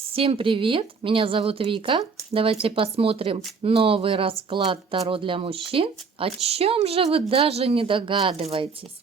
Всем привет! Меня зовут Вика. Давайте посмотрим новый расклад Таро для мужчин. О чем же вы даже не догадываетесь?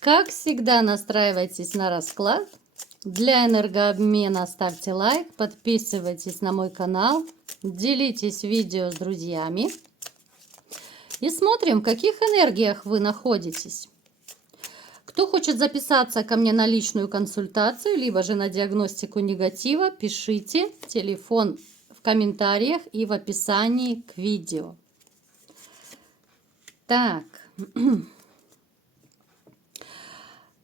Как всегда, настраивайтесь на расклад. Для энергообмена ставьте лайк, подписывайтесь на мой канал, делитесь видео с друзьями. И смотрим, в каких энергиях вы находитесь. Кто хочет записаться ко мне на личную консультацию, либо же на диагностику негатива, пишите. Телефон в комментариях и в описании к видео. Так.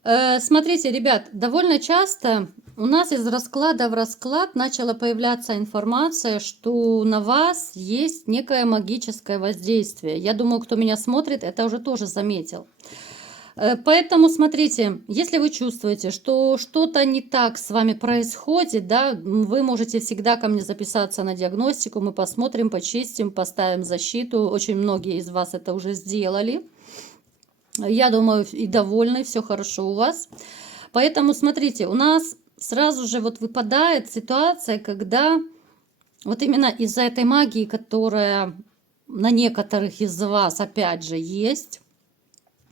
Смотрите, ребят, довольно часто у нас из расклада в расклад начала появляться информация, что на вас есть некое магическое воздействие. Я думаю, кто меня смотрит, это уже тоже заметил. Поэтому смотрите, если вы чувствуете, что что-то не так с вами происходит, да, вы можете всегда ко мне записаться на диагностику, мы посмотрим, почистим, поставим защиту. Очень многие из вас это уже сделали. Я думаю, и довольны, все хорошо у вас. Поэтому смотрите, у нас сразу же вот выпадает ситуация, когда вот именно из-за этой магии, которая на некоторых из вас опять же есть,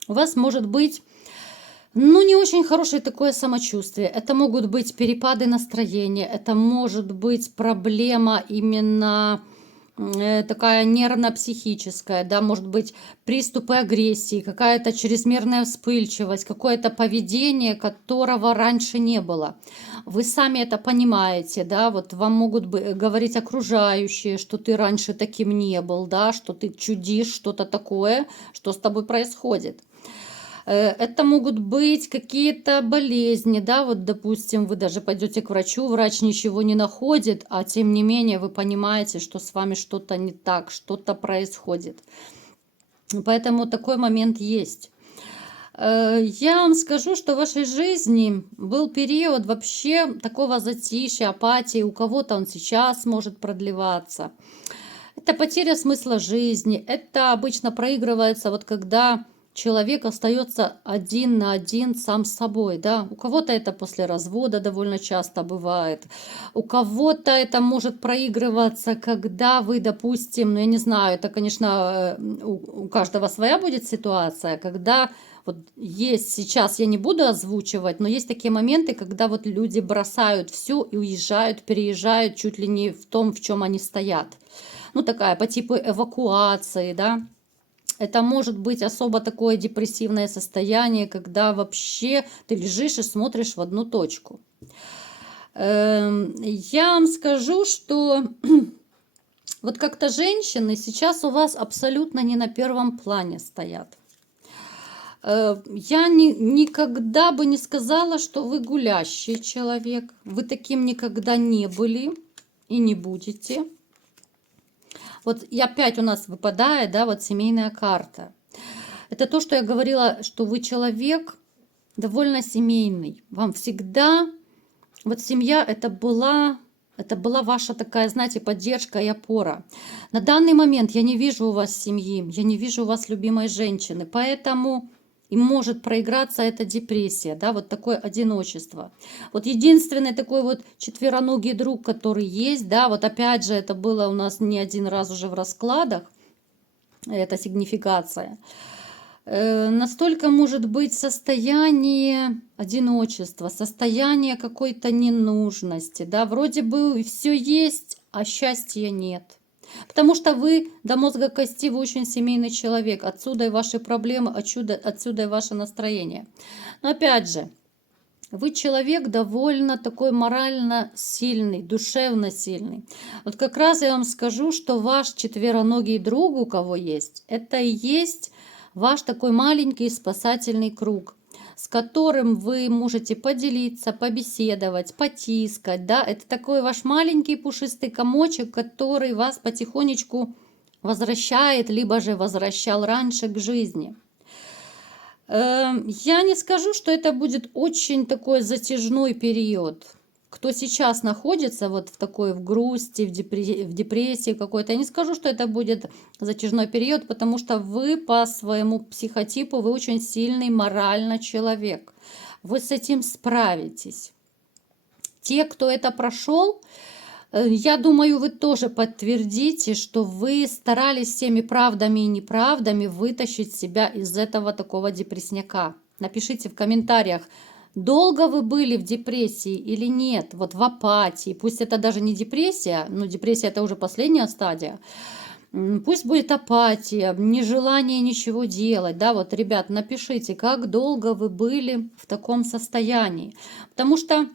у вас может быть, не очень хорошее такое самочувствие. Это могут быть перепады настроения, это может быть проблема именно такая нервно-психическая, да, может быть приступы агрессии, какая-то чрезмерная вспыльчивость, какое-то поведение, которого раньше не было. Вы сами это понимаете, да, вот вам могут говорить окружающие, что ты раньше таким не был, да, что ты чудишь, что-то такое, что с тобой происходит. Это могут быть какие-то болезни, да, вот, допустим, вы даже пойдете к врачу, врач ничего не находит, а тем не менее вы понимаете, что с вами что-то не так, что-то происходит. Поэтому такой момент есть. Я вам скажу, что в вашей жизни был период вообще такого затишья, апатии, у кого-то он сейчас может продлеваться. Это потеря смысла жизни, это обычно проигрывается, вот когда человек остается один на один сам с собой, да, у кого-то это после развода довольно часто бывает, у кого-то это может проигрываться, когда вы, допустим, я не знаю, это, конечно, у каждого своя будет ситуация, когда вот есть сейчас, я не буду озвучивать, но есть такие моменты, когда вот люди бросают все и уезжают, переезжают чуть ли не в том, в чем они стоят. Такая по типу эвакуации, да. Это может быть особо такое депрессивное состояние, когда вообще ты лежишь и смотришь в одну точку. Я вам скажу, что вот как-то женщины сейчас у вас абсолютно не на первом плане стоят. Я никогда бы не сказала, что вы гулящий человек. Вы таким никогда не были и не будете. Вот и опять у нас выпадает, да, вот семейная карта. Это то, что я говорила, что вы человек довольно семейный. Вам всегда, вот семья это была ваша такая, знаете, поддержка и опора. На данный момент я не вижу у вас семьи, я не вижу у вас любимой женщины, поэтому и может проиграться эта депрессия, да, вот такое одиночество. Вот единственный такой вот четвероногий друг, который есть, да, вот опять же это было у нас не один раз уже в раскладах, это сигнификация. Настолько может быть состояние одиночества, состояние какой-то ненужности, да, вроде бы все есть, а счастья нет. Потому что вы до мозга кости, вы очень семейный человек. Отсюда и ваши проблемы, отсюда и ваше настроение. Но опять же, вы человек довольно такой морально сильный, душевно сильный. Вот как раз я вам скажу, что ваш четвероногий друг, у кого есть, это и есть ваш такой маленький спасательный круг, с которым вы можете поделиться, побеседовать, потискать, да, это такой ваш маленький пушистый комочек, который вас потихонечку возвращает, либо же возвращал раньше к жизни. Я не скажу, что это будет очень такой затяжной период. Кто сейчас находится вот в такой, в грусти, в депрессии какой-то, я не скажу, что это будет затяжной период, потому что вы по своему психотипу, вы очень сильный морально человек. Вы с этим справитесь. Те, кто это прошел, я думаю, вы тоже подтвердите, что вы старались всеми правдами и неправдами вытащить себя из этого такого депрессняка. Напишите в комментариях, долго вы были в депрессии или нет, вот в апатии. Пусть это даже не депрессия, но депрессия это уже последняя стадия. Пусть будет апатия, нежелание ничего делать. Да, вот, ребят, напишите, как долго вы были в таком состоянии. Потому что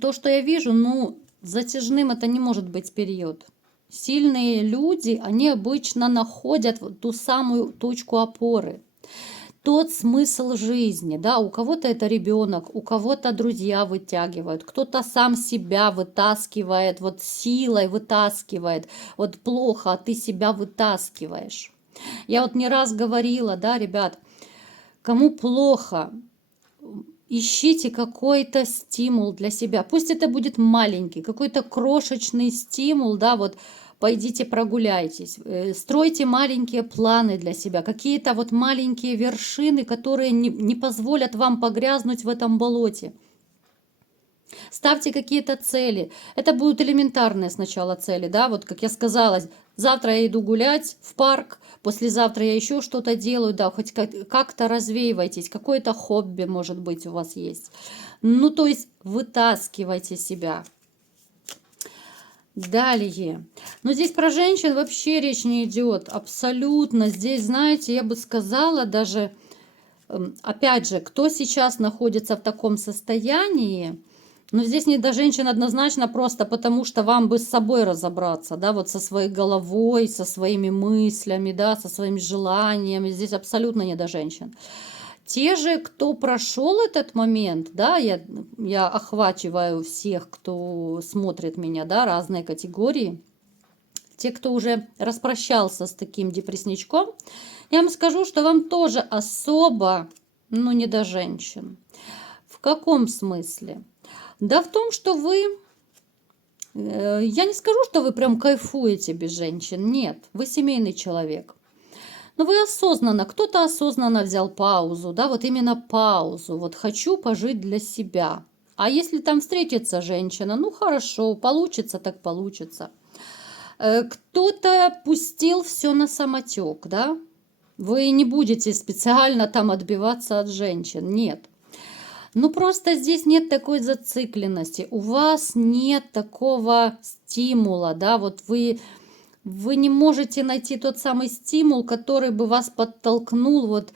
то, что я вижу, ну, затяжным это не может быть период. Сильные люди, они обычно находят вот ту самую точку опоры, тот смысл жизни, да, у кого-то это ребенок, у кого-то друзья вытягивают, кто-то сам себя вытаскивает, вот силой вытаскивает, вот плохо, а ты себя вытаскиваешь. Я вот не раз говорила, да, ребят, кому плохо, ищите какой-то стимул для себя. Пусть это будет маленький, какой-то крошечный стимул, да, вот пойдите прогуляйтесь, стройте маленькие планы для себя, какие-то вот маленькие вершины, которые не позволят вам погрязнуть в этом болоте. Ставьте какие-то цели. Это будут элементарные сначала цели, да, вот как я сказала, завтра я иду гулять в парк, послезавтра я еще что-то делаю, да, хоть как-то развеивайтесь, какое-то хобби, может быть, у вас есть. Ну, то есть вытаскивайте себя. Далее. Но здесь про женщин вообще речь не идет. Абсолютно. Здесь, знаете, я бы сказала даже, опять же, кто сейчас находится в таком состоянии, но здесь не до женщин однозначно просто потому, что вам бы с собой разобраться, да, вот со своей головой, со своими мыслями, да, со своими желаниями. Здесь абсолютно не до женщин. Те же, кто прошел этот момент, да, я охвачиваю всех, кто смотрит меня, да, разные категории. Те, кто уже распрощался с таким депресснячком, я вам скажу, что вам тоже особо, ну, не до женщин. В каком смысле? Да в том, что вы, я не скажу, что вы прям кайфуете без женщин, нет, вы семейный человек. Но вы осознанно, кто-то осознанно взял паузу, да, вот именно паузу, вот хочу пожить для себя. А если там встретится женщина, ну хорошо, получится так получится. Кто-то пустил все на самотек, да, вы не будете специально там отбиваться от женщин, нет. Ну просто здесь нет такой зацикленности, у вас нет такого стимула, да, вот вы не можете найти тот самый стимул, который бы вас подтолкнул вот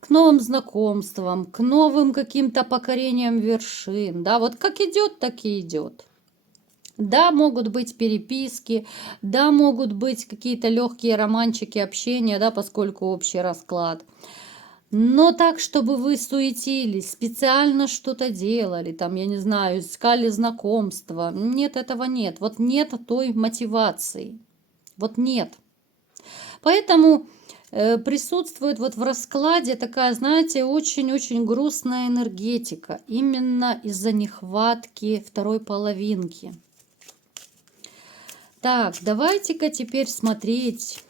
к новым знакомствам, к новым каким-то покорениям вершин. Да, вот как идет, так и идет. Да, могут быть переписки, да, могут быть какие-то легкие романчики, общения, да, поскольку общий расклад. Но так, чтобы вы суетились, специально что-то делали, там, я не знаю, искали знакомства. Нет, этого нет. Вот нет той мотивации. Вот нет. Поэтому присутствует вот в раскладе такая, знаете, очень-очень грустная энергетика. Именно из-за нехватки второй половинки. Так, давайте-ка теперь смотреть,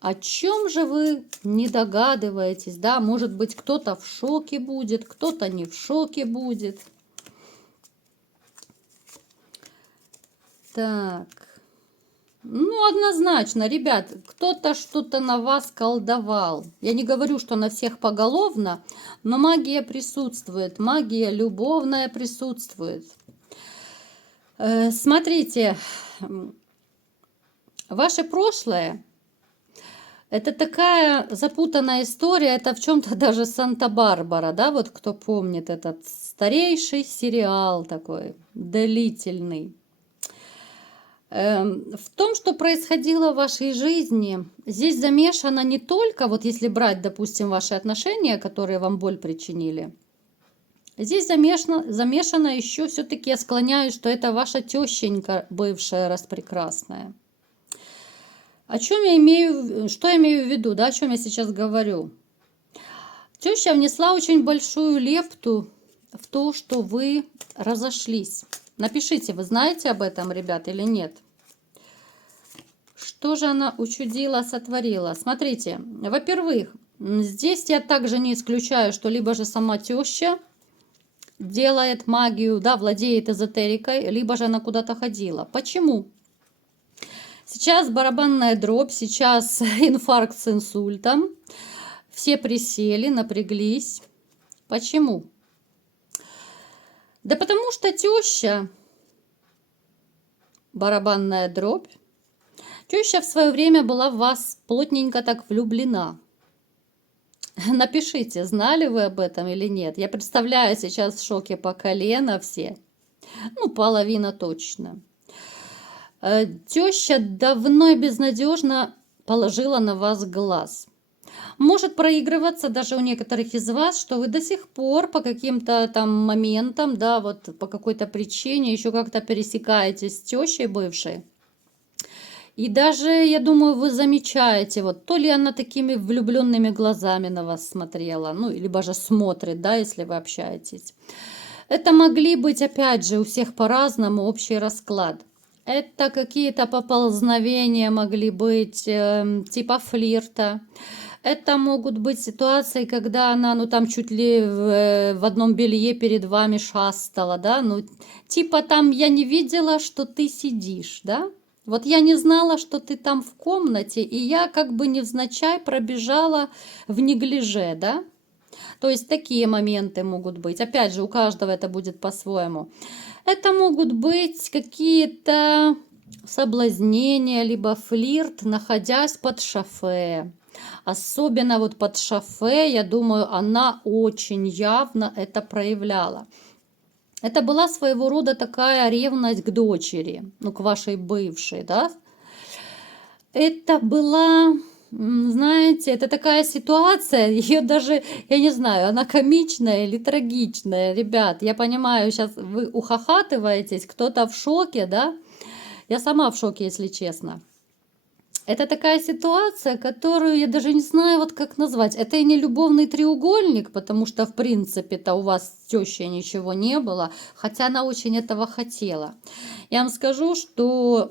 о чем же вы не догадываетесь. Да, может быть, кто-то в шоке будет, кто-то не в шоке будет. Так. Ну, однозначно, ребят, кто-то что-то на вас колдовал. Я не говорю, что на всех поголовно, но магия присутствует, магия любовная присутствует. Смотрите, ваше прошлое – это такая запутанная история, это в чем-то даже Санта-Барбара, да, вот кто помнит этот старейший сериал такой, длительный. В том, что происходило в вашей жизни, здесь замешано не только, вот если брать, допустим, ваши отношения, которые вам боль причинили, здесь замешано еще все-таки, я склоняюсь, что это ваша тещенька бывшая распрекрасная. О чем я имею, что я имею в виду, да, о чем я сейчас говорю? Теща внесла очень большую лепту в то, что вы разошлись. Напишите, вы знаете об этом, ребят, или нет? Что же она учудила, сотворила? Смотрите, во-первых, здесь я также не исключаю, что либо же сама теща делает магию, да, владеет эзотерикой, либо же она куда-то ходила. Почему? Сейчас барабанная дробь, сейчас инфаркт с инсультом. Все присели, напряглись. Почему? Да потому что теща, барабанная дробь, теща в свое время была в вас плотненько так влюблена. Напишите, знали вы об этом или нет. Я представляю сейчас в шоке по колено все. Ну, половина точно. Теща давно и безнадежно положила на вас глаз. Может проигрываться даже у некоторых из вас, что вы до сих пор по каким-то там моментам, да, вот по какой-то причине еще как-то пересекаетесь с тещей бывшей. И даже, я думаю, вы замечаете, вот то ли она такими влюбленными глазами на вас смотрела, ну, либо же смотрит, да, если вы общаетесь. Это могли быть, опять же, у всех по-разному общий расклад. Это какие-то поползновения могли быть, типа флирта. Это могут быть ситуации, когда она, ну, там чуть ли в одном белье перед вами шастала, да, ну, типа там я не видела, что ты сидишь, да. Вот я не знала, что ты там в комнате, и я как бы невзначай пробежала в неглиже, да. То есть такие моменты могут быть. Опять же, у каждого это будет по-своему. Это могут быть какие-то соблазнения, либо флирт, находясь под шофе. Особенно вот под шофе, я думаю, она очень явно это проявляла. Это была своего рода такая ревность к дочери, ну, к вашей бывшей, да. Это была, знаете, это такая ситуация, ее даже, я не знаю, она комичная или трагичная. Ребят, я понимаю, сейчас вы ухахатываетесь, кто-то в шоке, да. Я сама в шоке, если честно. Это такая ситуация, которую я даже не знаю, вот как назвать. Это и не любовный треугольник, потому что, в принципе-то, у вас с тещей ничего не было, хотя она очень этого хотела. Я вам скажу, что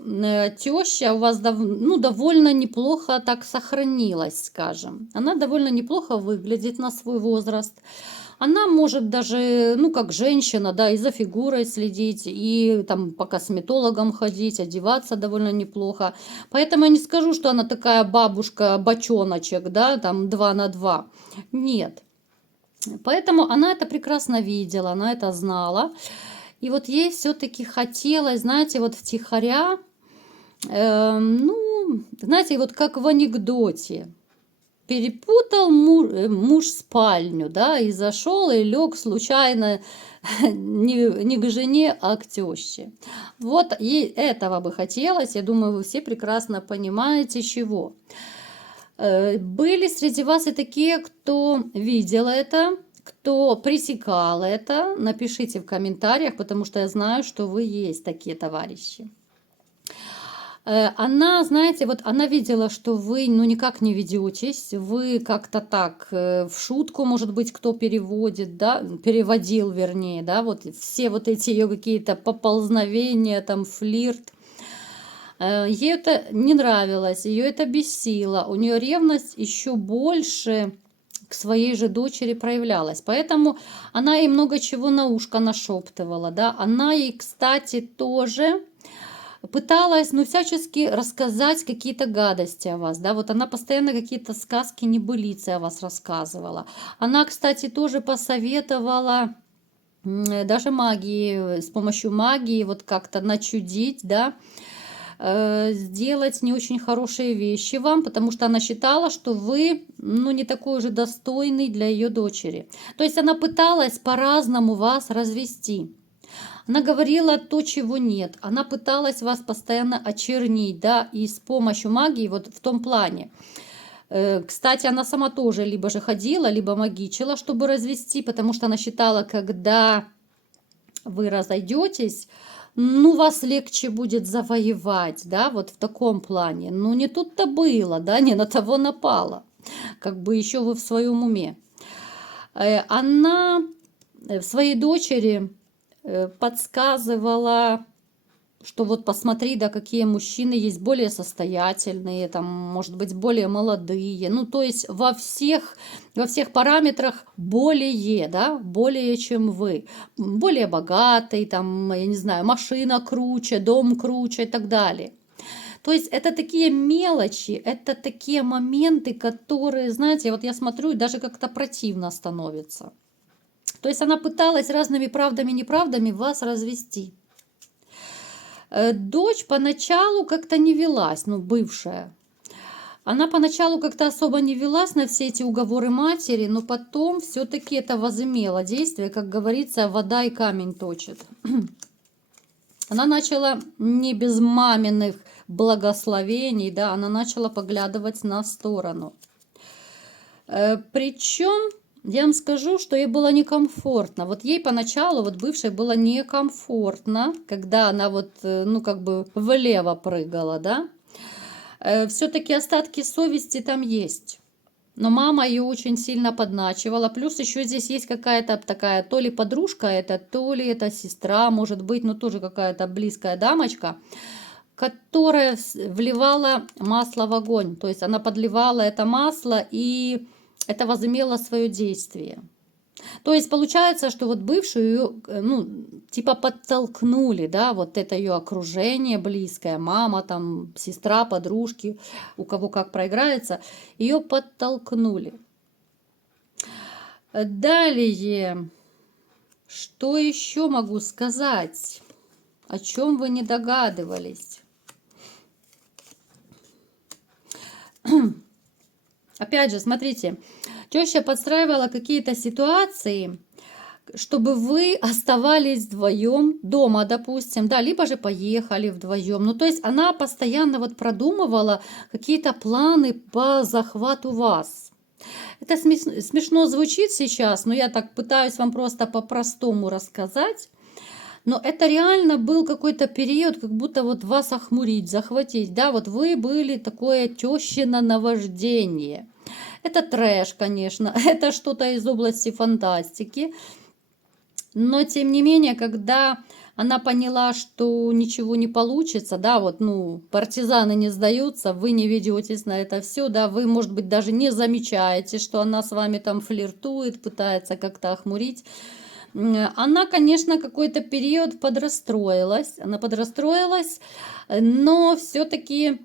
теща у вас ну, довольно неплохо так сохранилась, скажем. Она довольно неплохо выглядит на свой возраст. Она может даже, ну, как женщина, да, и за фигурой следить, и там по косметологам ходить, одеваться довольно неплохо. Поэтому я не скажу, что она такая бабушка-бочоночек, да, там 2 на 2. Нет. Поэтому она это прекрасно видела, она это знала. И вот ей все-таки хотелось, знаете, вот втихаря, ну, знаете, вот как в анекдоте. Перепутал муж спальню, да, и зашел и лег случайно не к жене, а к теще. Вот ей этого бы хотелось, я думаю, вы все прекрасно понимаете, чего. Были среди вас и такие, кто видел это, кто пресекал это. Напишите в комментариях, потому что я знаю, что вы есть такие товарищи. Она, знаете, вот она видела, что вы, ну, никак не ведетесь, вы как-то так, в шутку, может быть, кто переводит, да, переводил, вернее, да, вот все вот эти ее какие-то поползновения, там, флирт. Ей это не нравилось, ее это бесило, у нее ревность еще больше к своей же дочери проявлялась. Поэтому она ей много чего на ушко нашептывала, да. Она ей, кстати, тоже пыталась, ну, всячески рассказать какие-то гадости о вас, да, вот она постоянно какие-то сказки, небылицы о вас рассказывала. Она, кстати, тоже посоветовала даже магии, с помощью магии вот как-то начудить, да, сделать не очень хорошие вещи вам, потому что она считала, что вы, ну, не такой уже достойный для ее дочери. То есть она пыталась по-разному вас развести. Она говорила то, чего нет. Она пыталась вас постоянно очернить, да, и с помощью магии вот в том плане. Кстати, она сама тоже либо же ходила, либо магичила, чтобы развести, потому что она считала, когда вы разойдетесь, ну, вас легче будет завоевать, да, вот в таком плане. Ну, не тут-то было, да, не на того напала. Как бы еще вы в своем уме. Она своей дочери подсказывала что вот посмотри, да, какие мужчины есть более состоятельные, там, может быть, более молодые. Ну, то есть во всех параметрах более, да, более, чем вы. Более богатый, там, я не знаю, машина круче, дом круче и так далее. То есть это такие мелочи, это такие моменты, которые, знаете, вот я смотрю, и даже как-то противно становится. То есть она пыталась разными правдами и неправдами вас развести. Дочь поначалу как-то не велась, ну, бывшая. Она поначалу как-то особо не велась на все эти уговоры матери, но потом все-таки это возымело действие, как говорится, вода и камень точит. Она начала не без маминых благословений, да, она начала поглядывать на сторону. Причем я вам скажу, что ей было некомфортно. Вот ей поначалу, вот бывшей, было некомфортно, когда она вот, ну, как бы влево прыгала, да. Все-таки остатки совести там есть. Но мама ее очень сильно подначивала. Плюс еще здесь есть какая-то такая, то ли подружка это, то ли это сестра, может быть, но тоже какая-то близкая дамочка, которая вливала масло в огонь. То есть она подливала это масло, и это возымело свое действие. То есть получается, что вот бывшую ее, ну, типа подтолкнули, да, вот это ее окружение близкое, мама, там, сестра, подружки, у кого как проиграется, ее подтолкнули. Далее, что еще могу сказать, о чем вы не догадывались? Опять же, смотрите, теща подстраивала какие-то ситуации, чтобы вы оставались вдвоем дома, допустим, да, либо же поехали вдвоем. Ну, то есть она постоянно вот продумывала какие-то планы по захвату вас. Это смешно звучит сейчас, но я так пытаюсь вам просто по-простому рассказать. Но это реально был какой-то период, как будто вот вас охмурить, захватить. Да, вот вы были такое тещино наваждение. Это трэш, конечно, это что-то из области фантастики. Но, тем не менее, когда она поняла, что ничего не получится, да, вот, ну, партизаны не сдаются, вы не ведетесь на это все, да, вы, может быть, даже не замечаете, что она с вами там флиртует, пытается как-то охмурить. Она, конечно, какой-то период подрастроилась, но все-таки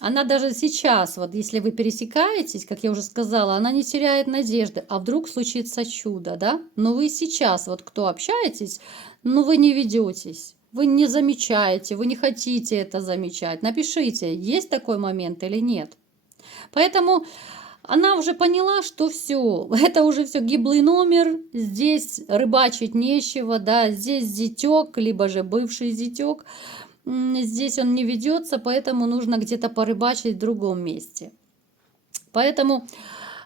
она даже сейчас, вот если вы пересекаетесь, как я уже сказала, она не теряет надежды. А вдруг случится чудо, да? Но вы сейчас, вот кто общаетесь, ну вы не ведетесь, вы не замечаете, вы не хотите это замечать. Напишите, есть такой момент или нет. Поэтому она уже поняла, что все, это уже все гиблый номер, здесь рыбачить нечего, да, здесь зятек, либо же бывший зятек. Здесь он не ведется, поэтому нужно где-то порыбачить в другом месте. Поэтому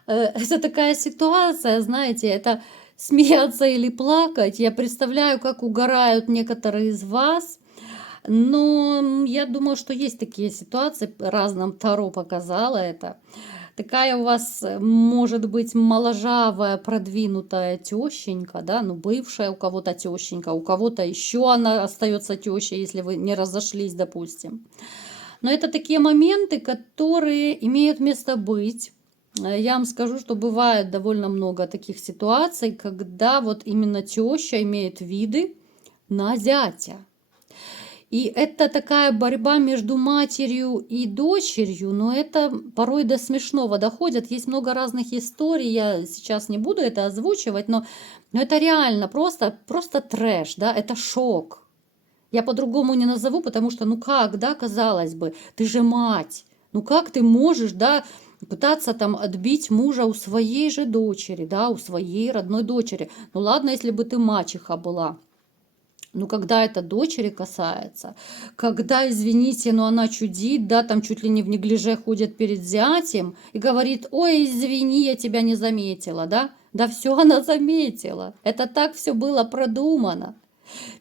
это такая ситуация, знаете, это смеяться или плакать. Я представляю, как угорают некоторые из вас. Но я думаю, что есть такие ситуации, разным Таро показала это. Такая у вас может быть моложавая, продвинутая тещенька, да, ну бывшая у кого-то тещенька, у кого-то еще она остается тещей, если вы не разошлись, допустим. Но это такие моменты, которые имеют место быть. Я вам скажу, что бывает довольно много таких ситуаций, когда вот именно теща имеет виды на зятя. И это такая борьба между матерью и дочерью, но это порой до смешного доходит. Есть много разных историй, я сейчас не буду это озвучивать, но это реально просто трэш, да, это шок. Я по-другому не назову, потому что, ну как, да, казалось бы, ты же мать, ну как ты можешь, да, пытаться там отбить мужа у своей же дочери, да, у своей родной дочери. Ну ладно, если бы ты мачеха была. Ну, когда это дочери касается, когда, извините, но она чудит, да, там чуть ли не в неглиже ходит перед зятем и говорит, ой, извини, я тебя не заметила, да? Да все она заметила. Это так все было продумано.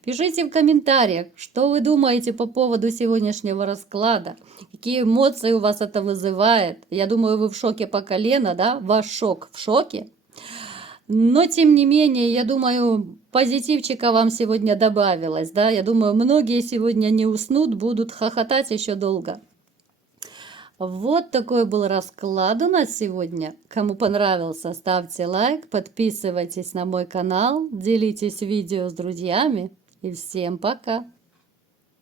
Пишите в комментариях, что вы думаете по поводу сегодняшнего расклада, какие эмоции у вас это вызывает. Я думаю, вы в шоке по колено, да? Ваш шок в шоке. Но, тем не менее, я думаю, позитивчика вам сегодня добавилось, да? Я думаю, многие сегодня не уснут, будут хохотать еще долго. Вот такой был расклад у нас сегодня. Кому понравился, ставьте лайк, подписывайтесь на мой канал, делитесь видео с друзьями. И всем пока!